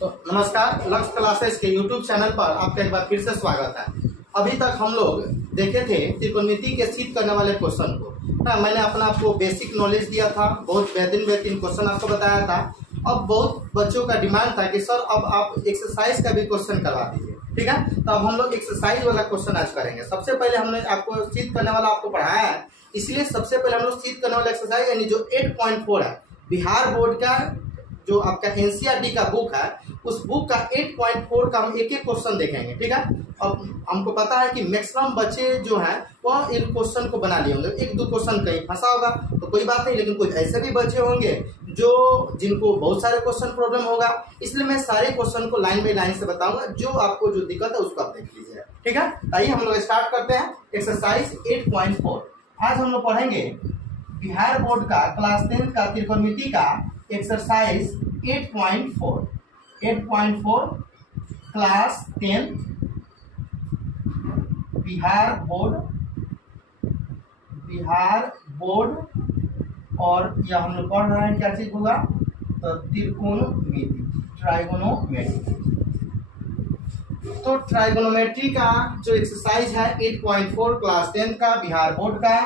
तो नमस्कार, लक्ष्य क्लासेस के YouTube चैनल पर आपका एक बार फिर से स्वागत है। अभी तक हम लोग देखे थे त्रिकोणमिति के सिद्ध करने वाले क्वेश्चन को। मैंने अपना आपको बेसिक नॉलेज दिया था, बहुत बेहतरीन क्वेश्चन आपको बताया था। अब बहुत बच्चों का डिमांड था कि सर अब आप एक्सरसाइज का भी क्वेश्चन करवा दीजिए, ठीक है। तो अब हम लोग एक्सरसाइज वाला क्वेश्चन आज करेंगे। सबसे पहले हमने आपको सिद्ध करने वाला आपको पढ़ाया है, इसलिए सबसे पहले हम लोग सिद्ध करने वाला एक्सरसाइज यानी जो 8.4 है, बिहार बोर्ड का जो आपका एनसीईआरटी का बुक है, उस बुक का 8.4 का हम एक एक क्वेश्चन देखेंगे, ठीक है। अब हमको पता है कि मैक्सिमम बच्चे जो हैं वह इन क्वेश्चन को बना लिए होंगे, एक दो क्वेश्चन कहीं फंसा होगा तो कोई बात नहीं, लेकिन कुछ ऐसे भी बच्चे होंगे जो जिनको बहुत सारे क्वेश्चन प्रॉब्लम होगा। इसलिए मैं सारे क्वेश्चन को लाइन बाई लाइन से बताऊंगा, जो आपको जो दिक्कत है उसको आप देख लीजिए, ठीक है। आइए हम लोग स्टार्ट करते हैं एक्सरसाइज 8.4। आज हम लोग पढ़ेंगे बिहार बोर्ड का क्लास 10 का त्रिकोणमिति का एक्सरसाइज 8.4 क्लास 10 बिहार बोर्ड और यह हम लोग पढ़ रहे हैं क्या चीज होगा, तो ट्राइगोनोमेट्री। तो ट्राइगोनोमेट्री का जो एक्सरसाइज है 8.4 क्लास 10 का बिहार बोर्ड का,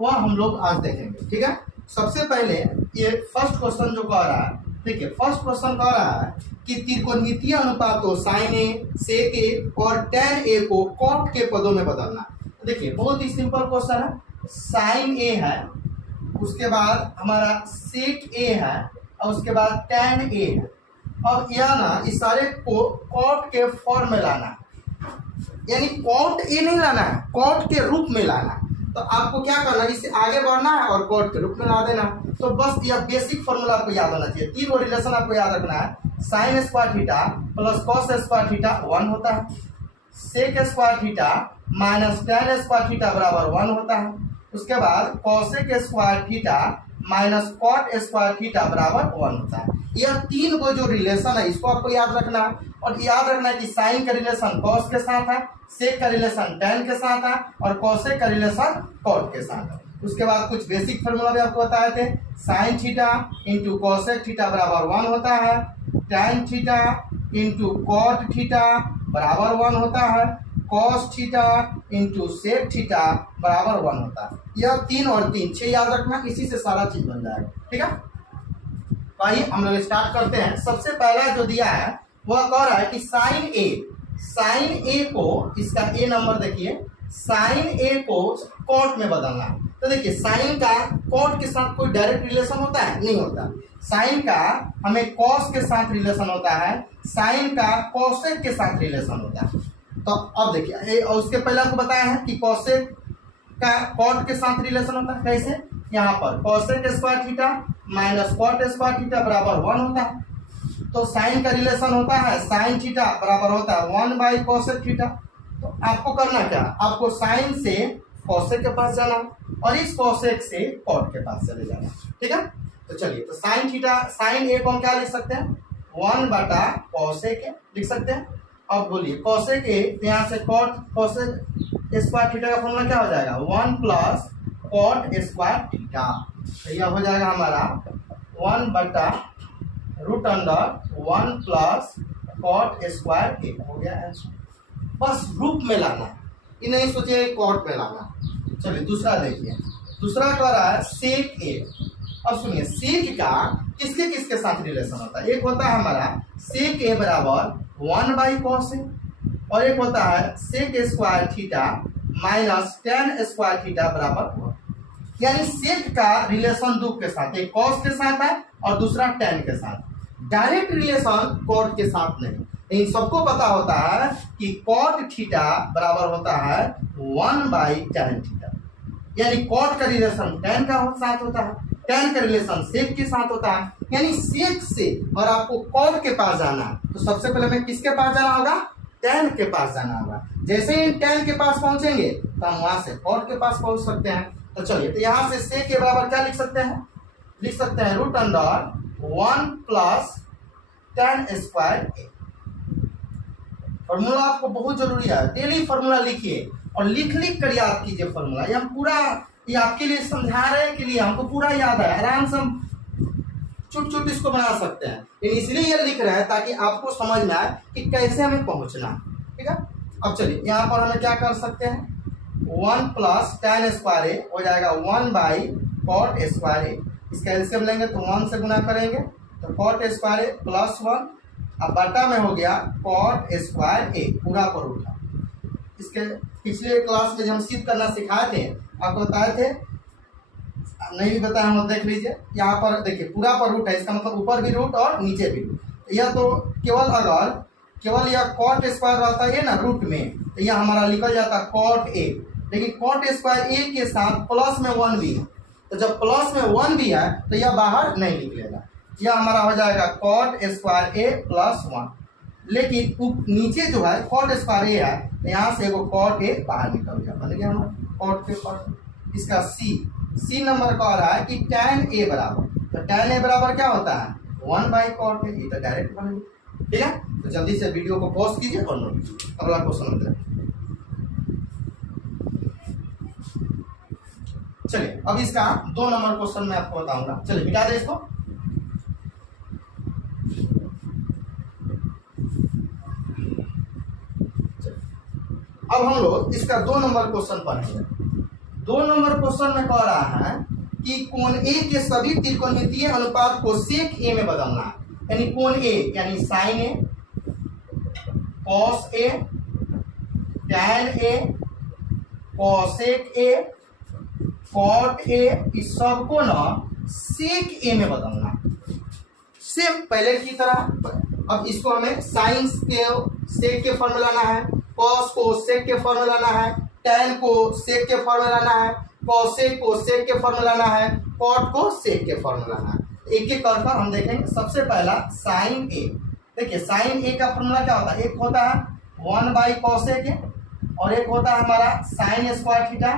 वह हम लोग आज देखेंगे, ठीक है। सबसे पहले ये फर्स्ट क्वेश्चन जो कह रहा है, ठीक है, फर्स्ट क्वेश्चन कह रहा है कि त्रिकोणमितीय अनुपातों साइन ए, सेक ए और टैन ए को कॉट के पदों में बदलना। देखिए बहुत ही सिंपल क्वेश्चन है। साइन ए है, उसके बाद हमारा सेक ए है और उसके बाद टैन ए है। अब यह ना इस सारे को कॉट के फॉर्म में लाना, यानी कॉट ए नहीं लाना है, कॉट के रूप में लाना। तो आपको क्या करना है, इससे आगे बढ़ना है और कॉट के रूप में ला देना। तो बस यह बेसिक फॉर्मूला आपको याद होना चाहिए। तीन रिलेशन आपको याद रखना है। Sine square theta plus cos square theta 1 होता है, sec square theta minus tan square theta बराबर 1 होता है। उसके बाद cosec square theta minus cot square theta बराबर 1 होता है। यह तीन को जो रिलेशन है इसको आपको याद रखना है। और याद रखना है कि साइन का रिलेशन कॉस के साथ है, सेक का रिलेशन टैन के साथ है और कॉसेक का रिलेशन कॉट के साथ है। उसके बाद कुछ बेसिक फार्मूला भी आपको बताए थे। Sine theta into cosec theta बराबर 1 होता है, tan theta into cot theta बराबर 1 होता है, cos theta into sec theta बराबर 1 होता है। यह 3 और 3 6 याद रखना, इसी से सारा चीज बन जाएगा, ठीक है। तो आइए हम लोग स्टार्ट करते हैं। सबसे पहला जो दिया है वह कह रहा है कि साइन ए को, इसका ए नंबर देखिए, साइन ए को कॉट में बदलना। तो देखिए साइन का कॉट के साथ कोई डायरेक्ट रिलेशन होता है, नहीं होता। साइन का हमें कॉस के साथ रिलेशन होता है, साइन का कॉसेक के साथ रिलेशन होता है। तो अब देखिए और उसके पहले आपको बताया है कि कॉसेक का कॉट के साथ रिलेशन होता है। कैसे, यहाँ पर cosec square theta minus cot square theta बराबर 1 होता है। तो साइन का रिलेशन होता है, साइन थीटा बराबर होता है 1 बाई कॉसेक थीटा। तो आपको करना क्या, आपको साइन से कॉसेक के पास जाना और इस कॉसेक से कॉट के पास चले जाना, ठीक है। तो चलिए, तो साइन थीटा, साइन ए को हम क्या लिख सकते हैं, 1 बटा कॉसेक ए लिख सकते हैं। अब बोलिए कॉसेक ए, यहाँ से कॉट कॉसेक स्क्वायर थीटा का फॉर्मूला क्या हो जाएगा, 1 प्लस कॉट स्क्वायर थीटा। तो यह हो जाएगा हमारा 1 बटा root under 1 plus cot square a हो गया है। बस रूप में लाना, ये नहीं सोचिए कॉट में लाना। चलिए दूसरा देखिए, दूसरा कह रहा है सेक ए। अब सुनिए सेक का किसके किसके साथ रिलेशन होता है। एक होता है हमारा सेक ए बराबर 1 बाई कॉस ए और एक होता है sec square theta minus tan square theta बराबर 1। यानी सेक का रिलेशन दो के साथ, एक कॉस के साथ है और दूसरा टैन के साथ। डायरेक्ट रिलेशन कॉट के साथ नहीं। इन सबको पता होता है कि कॉट थीटा बराबर होता है 1 बाई टैन थीटा, यानी कॉट का रिलेशन टैन का साथ होता है, टैन का रिलेशन सेक के साथ होता है। यानी सेक से और आपको कॉट के पास जाना, तो सबसे पहले हमें किसके पास जाना होगा, टैन के पास जाना होगा। जैसे ही टैन के पास पहुंचेंगे तो हम वहां से कॉट के पास पहुंच सकते हैं। तो चलिए, तो यहाँ से सेक के बराबर क्या लिख सकते हैं, लिख सकते हैं root under 1 plus tan square a. Formula आपको बहुत जरूरी है, डेली फॉर्मूला लिखिए और लिख कर याद कीजिए फॉर्मूला। ये हम पूरा, ये आपके लिए समझा रहे हैं के लिए हमको पूरा याद है, आराम से हम छुट छुट इसको बना सकते हैं, लेकिन इसलिए ये लिख रहे हैं ताकि आपको समझ में आए कि कैसे हमें पहुंचना है। ठीक है, अब चलिए यहाँ पर हमें क्या कर सकते हैं, 1 प्लस tan स्क्वायर ए हो जाएगा 1 बाई कॉट स्क्वायर ए। इसका एलसीएम लेंगे तो 1 से गुना करेंगे तो कॉट स्क्वायर ए प्लस 1, अब बटा में हो गया कॉट स्क्वायर ए पूरा पर उठा। इसके पिछले क्लास में जब हम सिद्ध करना सिखाए थे, आपको बताए थे, नहीं भी बताया हम देख लीजिए। यहाँ पर देखिए पूरा पर रूट है, इसका मतलब ऊपर भी रूट और नीचे भी रूट। यह तो केवल यह कॉट स्क्वायर रहता है ना रूट में, तो यह हमारा निकल जाता कॉट ए, लेकिन कॉट स्क्वायर ए के साथ प्लस में 1 भी है, तो जब प्लस में 1 भी है तो यह बाहर नहीं निकलेगा, यह हमारा हो जाएगा कॉट स्क्वायर ए प्लस 1। लेकिन नीचे जो है कॉट स्क्वायर ए है, तो यहाँ से वो कॉट ए बाहर निकल गया, बन गया हमारा कॉट के कॉट। इसका सी नंबर कह रहा है कि tan ए बराबर, तो tan ए बराबर क्या होता है 1 बाई कॉट ए, ये तो डायरेक्ट बन गया। ठीक है, तो जल्दी से वीडियो को पॉज कीजिए और नोट कीजिए। अगला क्वेश्चन होता है, चलिए अब इसका 2 नंबर क्वेश्चन मैं आपको बताऊंगा। चलिए मिटा दे इसको। अब हम लोग इसका 2 नंबर क्वेश्चन पढ़ेंगे। 2 नंबर क्वेश्चन में कह रहा है कि कोण ए के सभी त्रिकोणमितीय अनुपात को सेक ए में बदलना है, यानी कोण ए यानी sine A, cos A, tan A, cosec A, cot A, इस सबको ना सेक ए में बदलना है, सेम पहले की तरह। अब इसको हमें साइन के सेक के फॉर्म में लाना है, कॉस को सेक के फॉर्म में लाना है, टैन को सेक के फॉर्म में लाना है, कॉसेक को सेक के फॉर्म में लाना है, कॉट को सेक के फॉर्म में लाना है। एक एक कर हम देखेंगे। सबसे पहला साइन ए। देखिए साइन ए का फॉर्मूला क्या होता है, एक होता है 1 बाई कॉसेक ए और एक होता है हमारा sine square theta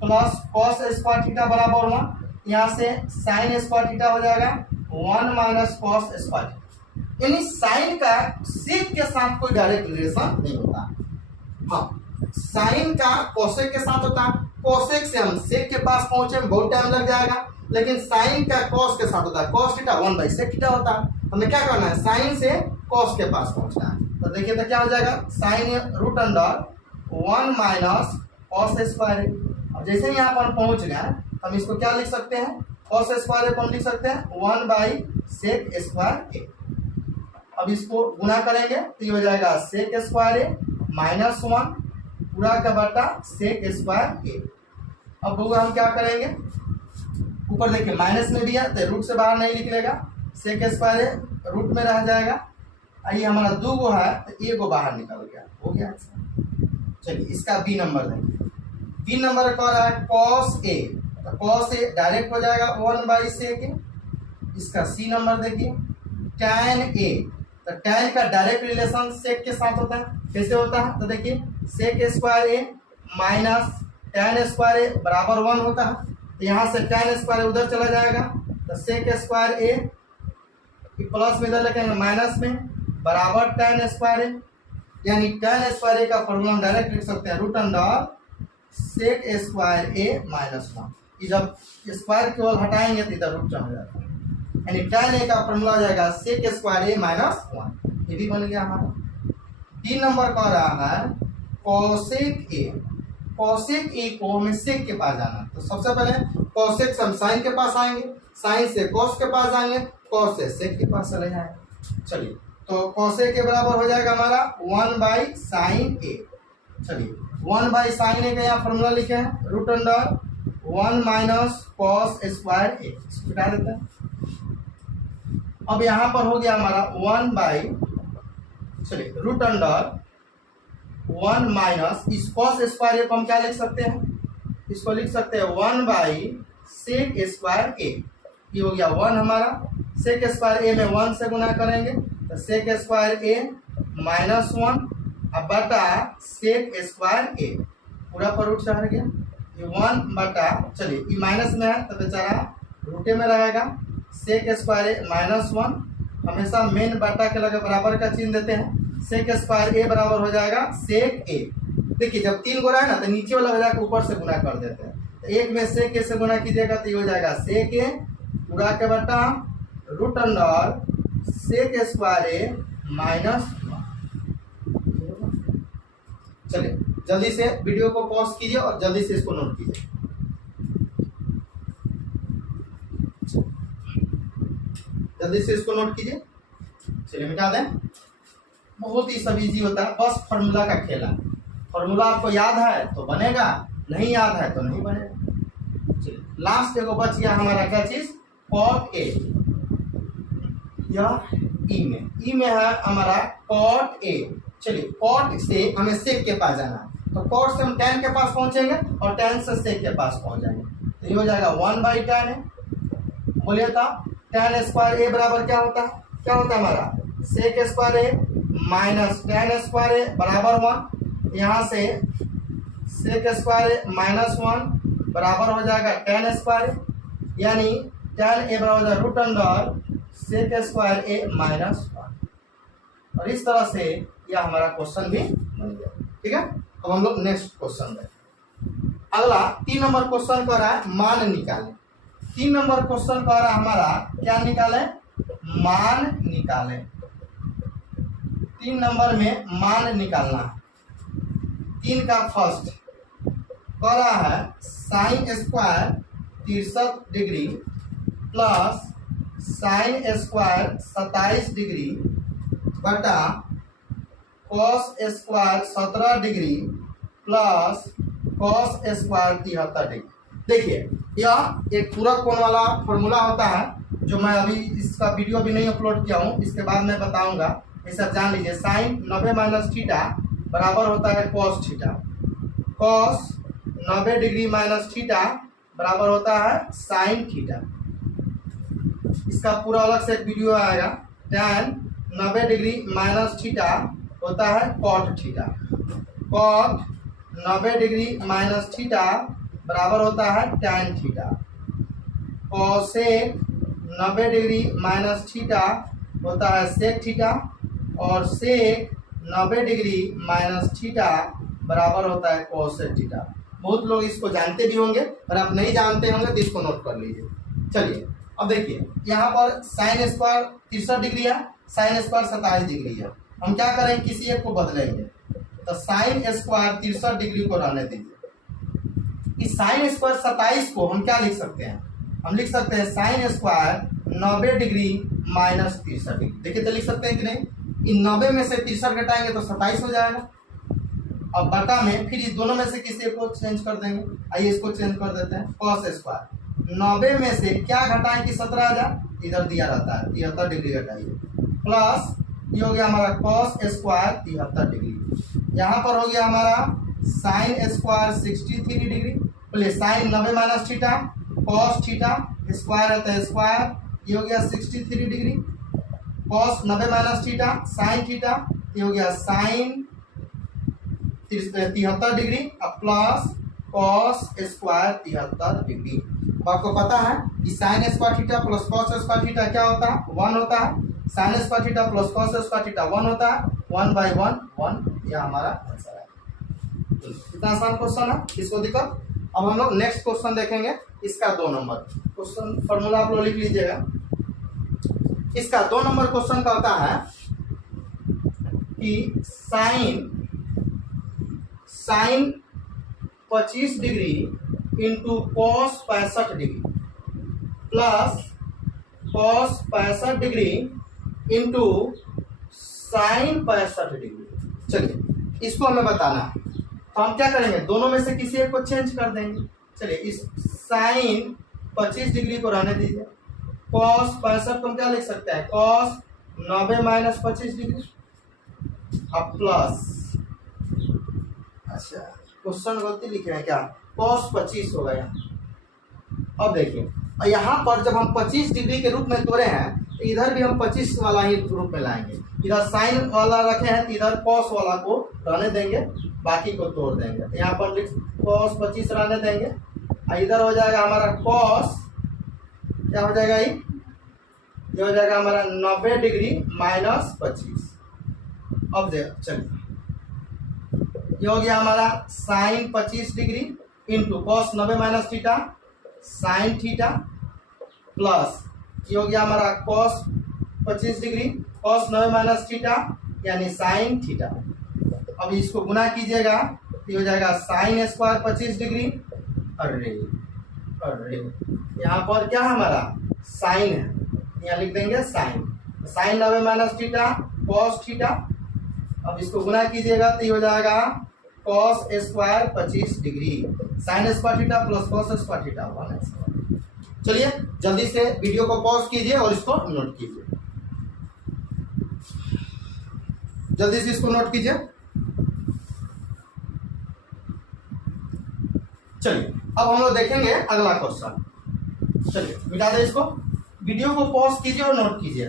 plus cos square theta बराबर 1। यहाँ से साइन स्क्वायर थीटा हो जाएगा 1 माइनस कॉस स्क्वायर थीटा, यानी साइन का सेक के साथ कोई डायरेक्ट रिलेशन नहीं होता। हाँ, साइन का कोसेक के साथ होता है, कोसेक से हम सेक के पास पहुंचे में बहुत टाइम लग जाएगा, लेकिन साइन का कॉस के साथ होता है, cos theta 1 by sec theta होता है। हमें क्या करना है, साइन से कॉस के पास पहुंचना है। तो देखिए तो क्या हो जाएगा, sine root under 1 minus cos square. अब जैसे ही यहाँ पर पहुंच गए हम इसको क्या लिख सकते हैं, कॉस स्क्वायर को हम लिख सकते हैं 1 बाई सेक स्क्वायर ए। अब इसको गुना करेंगे तो ये हो जाएगा सेक स्क्वायर ए माइनस 1 पूरा का बटा सेक स्क्वायर ए। अब होगा हम क्या करेंगे, ऊपर देखिए माइनस में भी है तो रूट से बाहर नहीं निकलेगा, सेक स्क्वायर ए रूट में रह जाएगा। ये हमारा 2 गो है तो 1 गो बाहर निकल गया, हो गया। चलिए इसका बी नंबर देंगे। बी नंबर कह रहा है कॉस ए, तो कॉस ए डायरेक्ट हो जाएगा 1 बाई सेक ए। इसका सी नंबर देखिए टैन ए, तो टैन का डायरेक्ट रिलेशन सेक के साथ होता है, कैसे होता है तो देखिए सेक स्क्वायर ए माइनस टैन स्क्वायर ए बराबर 1 होता है। तो यहाँ से टैन स्क्वायर उधर चला जाएगा तो सेक स्क्वायर ए प्लस में इधर लिखेंगे माइनस में बराबर टैन स्क्वायर ए, यानी टैन स्क्वायर ए का फॉर्मूला हम डायरेक्ट लिख सकते हैं रूट अंडर सेक स्क्वायर ए माइनस 1। जब स्क्वायर केवल हटाएंगे तो इधर रूट चला जाता है, यानी टैन ए का फॉर्मूला हो जाएगा सेक स्क्वायर ए माइनस 1। ये भी बन गया हमारा। 3 नंबर कह रहा है कॉसेक ए। कॉसेक ए को हमें सेक के पास जाना, तो सबसे पहले कॉसेक से हम साइन के पास आएंगे, साइन से कॉस के पास आएंगे, कॉस से सेक के पास चले जाएंगे। चलिए तो कॉसेक के बराबर हो जाएगा हमारा 1 बाई साइन ए। चलिए 1 बाई साइन ए का यहाँ फॉर्मूला लिखे हैं root under 1 minus cos square a, इसको हटा देते हैं। अब यहाँ पर हो गया हमारा 1 बाई, चलिए रूट अंडर 1 माइनस इस कॉस स्क्वायर ए को हम क्या लिख सकते हैं, इसको लिख सकते हैं 1 बाई सेक स्क्वायर ए। ये हो गया 1 हमारा, सेक स्क्वायर ए में 1 से गुना करेंगे तो सेक स्क्वायर ए माइनस 1 अब बटा सेक स्क्वायर ए पूरा पर रूट से हट गया, ये 1 बटा, चलिए ये माइनस में है तो बेचारा रूटे में रहेगा, सेक स्क्वायर ए माइनस 1। हमेशा मेन बटा के लगे बराबर का चिन्ह देते हैं, सेक स्क्वायर ए बराबर हो जाएगा सेक ए। देखिए जब 3 गुना है ना तो नीचे वाला हो जाकर ऊपर से गुना कर देते हैं, तो 1 में सेक ए से गुना कीजिएगा तो ये हो जाएगा सेक ए पूरा के बटा रूट अंडर सेक स्क्वायर ए माइनस। चलिए जल्दी से वीडियो को पॉज कीजिए और जल्दी से इसको नोट कीजिए। जल्दी से इसको नोट कीजिए। चलिए मिटा दें। बहुत ही सब इजी होता है, बस फॉर्मूला का खेल है। फॉर्मूला आपको याद है तो बनेगा, नहीं याद है तो नहीं बनेगा। चलिए लास्ट एगो बच गया हमारा क्या चीज, कॉट ए या ई में है हमारा कॉट ए। चलिए कॉट से हमें सेक के पास जाना है, तो कॉट से हम tan के पास पहुंचेंगे और tan से सेक के पास पहुंच जाएंगे। तो ये हो जाएगा 1/tan है। बोलिए था tan स्क्वायर ए बराबर क्या होता है, क्या होता है हमारा सेक स्क्वायर ए माइनस tan स्क्वायर ए बराबर 1। यहाँ से सेक स्क्वायर ए माइनस 1 बराबर हो जाएगा tan स्क्वायर, यानी tan ए बराबर हो जाएगा रूट अंडर सेक स्क्वायर ए माइनस 1। और इस तरह से यह हमारा क्वेश्चन भी बन गया। ठीक है, अब हम लोग नेक्स्ट क्वेश्चन देखें। अगला 3 नंबर क्वेश्चन कह रहा है मान निकालें। 3 नंबर क्वेश्चन कह रहा है हमारा क्या निकालें, मान निकालें। 3 नंबर में मान निकालना है। 3 का फर्स्ट कह रहा है sine square 63 degree plus sine square 27 degree बटा cos square 17 degree plus cos square 73 degree. देखिए यह एक पूरक कोण वाला फॉर्मूला होता है, जो मैं अभी इसका वीडियो भी नहीं अपलोड किया हूँ, इसके बाद मैं बताऊंगा। ये सब जान लीजिए। साइन 90 माइनस थीटा बराबर होता है cos theta, cos 90 degree minus theta बराबर होता है साइन थीटा। इसका पूरा अलग से एक वीडियो आएगा। tan 90 डिग्री माइनस थीटा होता है cot theta, cot 90 degree minus theta बराबर होता है tan theta. Cosec 90 degree minus theta होता है सेक थीटा, और सेक 90 डिग्री माइनस थीटा बराबर होता है कोसेक थीटा। बहुत लोग इसको जानते भी होंगे, और आप नहीं जानते होंगे तो इसको नोट कर लीजिए। चलिए अब देखिए यहाँ पर साइन स्क्वायर 63 डिग्री है, साइन स्क्वायर 27 डिग्री है। हम क्या करेंगे, किसी एक को बदलेंगे। तो साइन स्क्वायर 63 डिग्री को रहने दीजिए। इस साइन स्क्वायर 27 को हम क्या लिख सकते हैं, हम लिख सकते हैं sine square 90 degree minus 63 degree. देखिए तो लिख सकते हैं कि नहीं। इन 90 में से 63 घटाएंगे तो 27 हो जाएगा। अब बटा में फिर इस दोनों में से किसी को चेंज कर देंगे। आइए इसको चेंज कर देते हैं। कॉस स्क्वायर 90 में से क्या घटाएं कि 17 आ जाए, इधर दिया रहता है 73 डिग्री घटाइए, प्लस ये हो गया हमारा कॉस स्क्वायर 73 डिग्री। यहाँ पर हो गया हमारा साइन स्क्वायर 63 डिग्री, बोले sine 90 minus theta cos theta square रहता है स्क्वायर, ये हो गया 63 degree, cos 90 minus theta sine theta, ये हो गया sine 73 degree plus cos square 73 degree. तो आपको पता है कि sine square theta plus cos square theta क्या होता है, 1 होता है। Sine square theta plus cos square theta 1 होता है। 1/1 1, यह हमारा आंसर है। इतना आसान क्वेश्चन है, इसको दिक्कत। अब हम लोग नेक्स्ट क्वेश्चन देखेंगे। इसका 2 नंबर क्वेश्चन फॉर्मूला आप लोग लिख लीजिएगा। इसका 2 नंबर क्वेश्चन का होता है कि sine 25 degree into cos 65 degree plus cos 65 degree into sine 65 degree. चलिए इसको हमें बताना है, तो हम क्या करेंगे, दोनों में से किसी एक को चेंज कर देंगे। चलिए इस साइन 25 डिग्री को रहने दीजिए, कॉस 65 को हम क्या लिख सकते हैं, कॉस 90 माइनस 25 डिग्री अब प्लस, अच्छा क्वेश्चन गलती लिखे हैं क्या, कॉस 25 हो गया। अब देखिए यहाँ पर जब हम 25 डिग्री के रूप में तोड़े हैं तो इधर भी हम 25 वाला ही रूप में लाएंगे। इधर साइन वाला रखे हैं तो इधर कॉस वाला को रहने देंगे, बाकी को तोड़ देंगे। यहाँ पर कॉस 25 रहने देंगे, इधर हो जाएगा हमारा कॉस, क्या हो जाएगा ये हो जाएगा हमारा 90 डिग्री माइनस 25। अब देखो चलिए ये हो गया हमारा sine 25 degree into cos 90 minus theta sine theta plus ये हो गया हमारा cos 25 degree, cos 90 minus theta यानी साइन थीटा। अब इसको गुना कीजिएगा तो हो जाएगा साइन स्क्वायर 25 डिग्री। अरे अरे यहाँ पर क्या है हमारा साइन है, यहाँ लिख देंगे sine, sine 90 minus theta cos theta. अब इसको गुना कीजिएगा तो ये हो जाएगा cos square 25 degree, sine square theta plus cos square theta 1 square. चलिए जल्दी से वीडियो को पॉज कीजिए और इसको नोट कीजिए, जल्दी से इसको नोट कीजिए। चलिए अब हम लोग देखेंगे अगला क्वेश्चन। चलिए मिटा दे इसको, वीडियो को पॉज कीजिए और नोट कीजिए।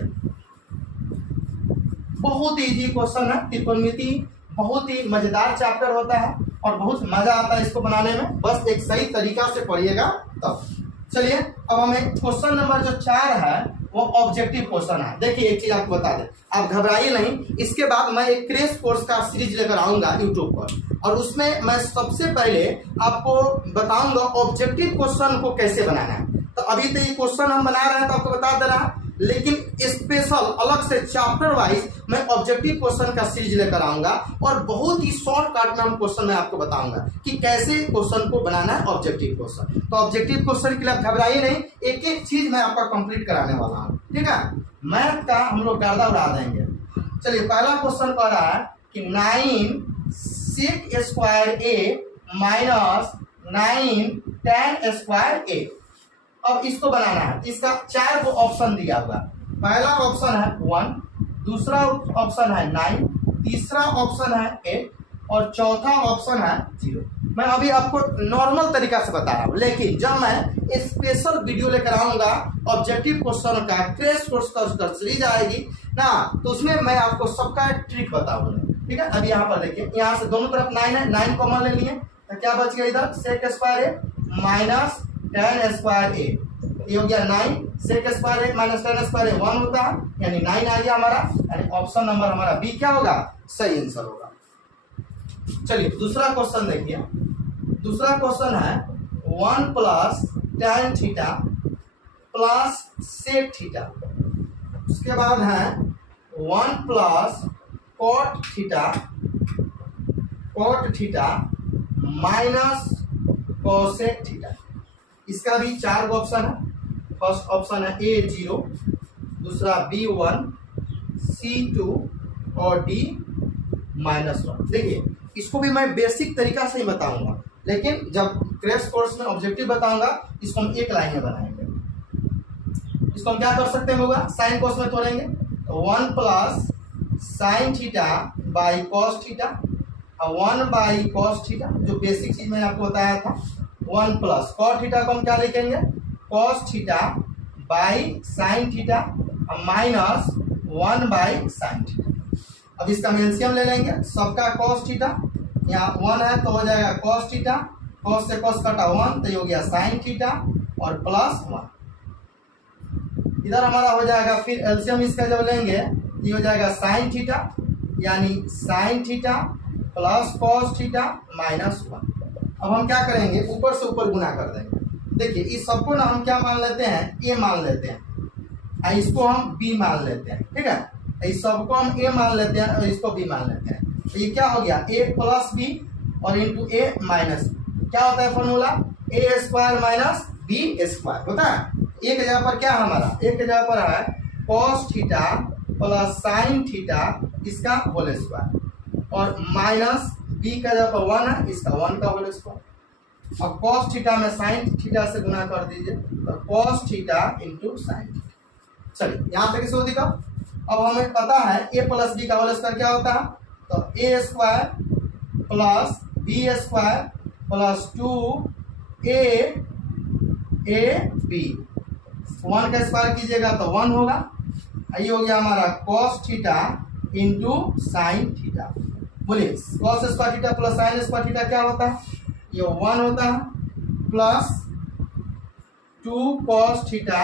बहुत इजी क्वेश्चन है, त्रिकोणमिति बहुत ही मजेदार चैप्टर होता है और बहुत मजा आता है इसको बनाने में, बस एक सही तरीका से पढ़िएगा तब। चलिए अब हमें क्वेश्चन नंबर जो 4 है वो ऑब्जेक्टिव क्वेश्चन है। देखिए एक चीज आपको बता दें, आप घबराइए नहीं, इसके बाद मैं एक क्रैश कोर्स का सीरीज लेकर आऊंगा यूट्यूब पर और उसमें मैं सबसे पहले आपको बताऊंगा ऑब्जेक्टिव क्वेश्चन को कैसे बनाना है। तो अभी तो ये क्वेश्चन हम बना रहे हैं तो आपको बता दे रहा है, लेकिन स्पेशल अलग से चैप्टर वाइज मैं ऑब्जेक्टिव क्वेश्चन का सीरीज लेकर आऊंगा और बहुत ही शॉर्टकट में हम क्वेश्चन में आपको बताऊंगा कि कैसे क्वेश्चन को बनाना है ऑब्जेक्टिव क्वेश्चन। तो ऑब्जेक्टिव क्वेश्चन के लिए घबराइए नहीं, एक एक चीज मैं आपका कंप्लीट कराने वाला हूँ, ठीक है। मैथ का हम लोग गर्दा उड़ा देंगे। चलिए पहला क्वेश्चन कह रहा है कि 9 sec स्क्वायर ए माइनस 9 tan स्क्वायर ए। अब इसको बनाना है, इसका 4 को ऑप्शन दिया हुआ। पहला ऑप्शन है 1, दूसरा ऑप्शन है 9, तीसरा ऑप्शन है 8 और चौथा ऑप्शन है 0। मैं अभी आपको नॉर्मल तरीका से बता रहा हूँ, लेकिन जब मैं स्पेशल वीडियो लेकर आऊंगा ऑब्जेक्टिव क्वेश्चन का क्रैश कोर्स का सीरीज आएगी ना, तो उसमें मैं आपको सबका ट्रिक बताऊंगा, ठीक है। अब यहाँ पर देखिए, यहाँ से दोनों तरफ 9 है, 9 कॉमन ले लिए तो क्या बच गया इधर सेक स्क्वायर ए माइनस tan स्क्वायर ए। ये हो गया 9 सेक स्क्वायर ए माइनस tan स्क्वायर ए 1 होता है, यानी 9 आ गया हमारा, यानी ऑप्शन नंबर हमारा बी क्या होगा, सही आंसर होगा। चलिए दूसरा क्वेश्चन देखिए, दूसरा क्वेश्चन है 1 plus tan theta plus sec theta, उसके बाद है 1 plus cot theta minus cosec theta. इसका भी 4 ऑप्शन है। फर्स्ट ऑप्शन है A0, दूसरा B1, C2 और D-1। देखिए इसको भी मैं बेसिक तरीका से ही बताऊंगा, लेकिन जब क्रैश कोर्स में ऑब्जेक्टिव बताऊंगा इसको हम एक लाइन में बनाएंगे। इसको हम क्या कर सकते हैं होगा, साइन कोस में तोड़ेंगे तो 1 plus sine theta by cos theta और 1 बाई कॉस थीटा, जो बेसिक चीज मैंने आपको बताया था। 1 प्लस कॉस थीटा को हम क्या लिखेंगे, cos theta by sine theta minus 1 by sine theta. अब इसका एलसीएम ले लेंगे, सबका कॉस थीटा, यहाँ 1 है तो हो जाएगा कॉस थीटा, कॉस से कॉस कटा 1 तो ये हो गया साइन थीटा और प्लस 1। इधर हमारा हो जाएगा, फिर एलसीएम इसका जब लेंगे ये हो जाएगा साइन थीटा, यानी sine theta plus cos theta minus 1। अब हम क्या करेंगे, ऊपर से ऊपर गुना कर देंगे। देखिए इस सबको ना हम क्या मान लेते हैं, ए मान लेते हैं, इसको हम बी मान लेते हैं, ठीक है। इस सबको हम ए मान लेते हैं और इसको बी मान लेते हैं, तो ये क्या हो गया ए प्लस बी और इंटू ए माइनस बी। क्या होता है फॉर्मूला, ए स्क्वायर माइनस बी स्क्वायर होता है। एक जगह पर क्या है हमारा, एक जगह पर है cos theta plus sine theta इसका होल स्क्वायर और माइनस बी का जगह पर 1 है, इसका 1 का होल स्क्वायर। अब कॉस थीटा में साइन थीटा से गुना कर दीजिए तो cos theta into sine theta. चलिए यहाँ तक इसको दिखा। अब हमें पता है ए प्लस बी का होल स्क्वायर क्या होता है, तो a square plus b square plus 2 a b. 1 का स्क्वायर कीजिएगा तो 1 होगा। ये हो गया हमारा cos theta into sine theta. बोलिए cos square theta plus sine square theta क्या होता है, ये 1 होता है plus 2 cos theta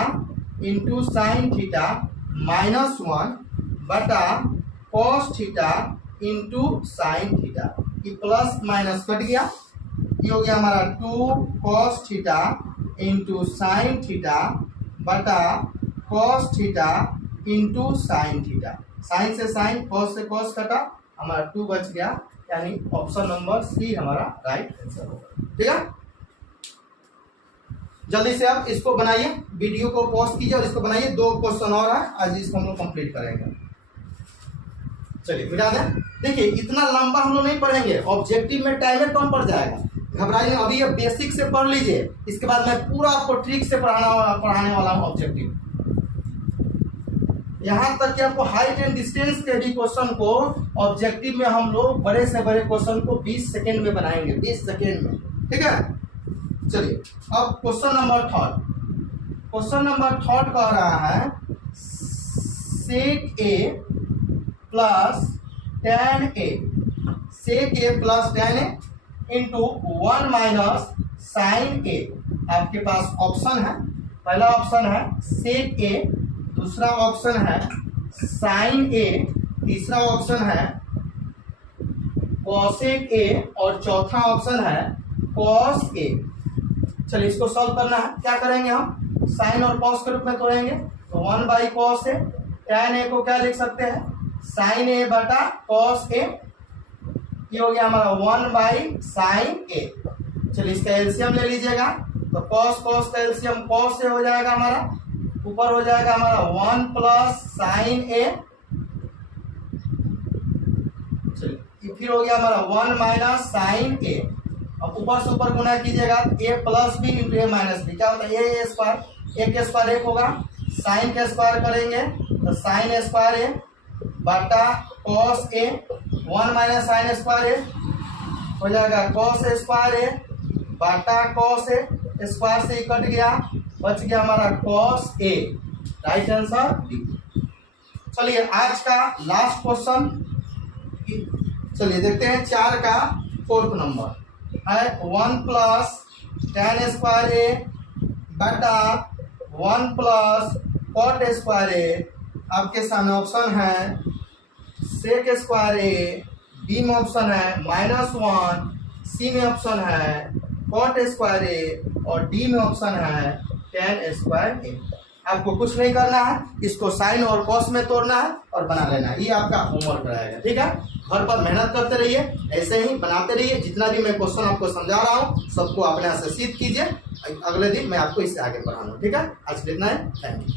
into sine theta minus 1 बटा cos theta into sine theta. ये प्लस माइनस कट गया, ये हो गया हमारा 2 cos theta into sine theta बटा cos theta into sine theta. Sine से साइन, कॉस से कॉस कटा, हमारा 2 बच गया, यानी ऑप्शन नंबर सी हमारा राइट आंसर होगा। ठीक है, जल्दी से आप इसको बनाइए, वीडियो को पॉज कीजिए और इसको बनाइए। 2 क्वेश्चन और है, आज इसको हम लोग कंप्लीट करेंगे। चलिए मिटा दें। देखिए इतना लंबा हम लोग नहीं पढ़ेंगे, ऑब्जेक्टिव में टाइम कम पड़ जाएगा, घबराइए। अभी ये बेसिक से पढ़ लीजिए, इसके बाद मैं पूरा आपको ट्रिक से पढ़ाने वाला हूँ ऑब्जेक्टिव। यहाँ तक कि आपको हाइट एंड डिस्टेंस के भी क्वेश्चन को ऑब्जेक्टिव में हम लोग बड़े से बड़े क्वेश्चन को 20 सेकेंड में बनाएंगे, 20 सेकेंड में। ठीक है, चलिए अब क्वेश्चन नंबर 3। क्वेश्चन नंबर 3 कह रहा है sec a plus tan a, sec a plus tan a into 1 minus sine a. आपके पास ऑप्शन है, पहला ऑप्शन है सेक ए, दूसरा ऑप्शन है साइन ए, तीसरा ऑप्शन है कॉसेक ए और चौथा ऑप्शन है कॉस ए। चलिए इसको सॉल्व करना है। क्या करेंगे हम, साइन और कॉस के रूप में तोड़ेंगे, तो 1 बाई कॉस ए, tan ए को क्या लिख सकते हैं, साइन ए बटा कॉस ए, ये हो गया हमारा 1 बाई साइन ए। चलिए इसका एलसीएम ले लीजिएगा, तो कॉस कॉस का एलसीएम कॉस से हो जाएगा हमारा, ऊपर हो जाएगा हमारा 1 प्लस साइन ए, चलिए फिर हो गया हमारा 1 माइनस साइन ए। अब ऊपर से ऊपर गुना कीजिएगा, ए प्लस बी इंटू ए माइनस बी, क्या होता है ए स्क्वायर, ए के स्क्वायर 1 होगा, साइन के स्क्वायर करेंगे तो साइन स्क्वायर ए बटा cos A, 1 minus sine square a हो जाएगा कॉस स्क्वायर ए बटा कॉस ए, स्क्वायर से ही कट गया, बच गया हमारा cos a. Right answer D. चलिए आज का लास्ट क्वेश्चन, चलिए देखते हैं 4 का 4th नंबर है 1 प्लस tan स्क्वायर ए बटा 1 प्लस कॉट स्क्वायर ए। आपके सामने ऑप्शन है सेक स्क्वायर ए, बी में ऑप्शन है -1, सी में ऑप्शन है कॉट स्क्वायर ए और डी में ऑप्शन है tan स्क्वायर ए। आपको कुछ नहीं करना है, इसको साइन और कॉस में तोड़ना है और बना लेना है, ये आपका होमवर्क रहेगा। ठीक है, घर पर मेहनत करते रहिए, ऐसे ही बनाते रहिए। जितना भी मैं क्वेश्चन आपको समझा रहा हूँ सबको अपने यहाँ से सीख कीजिए, अगले दिन मैं आपको इससे आगे पढ़ाऊंगा। ठीक है, आज इतना है, थैंक यू।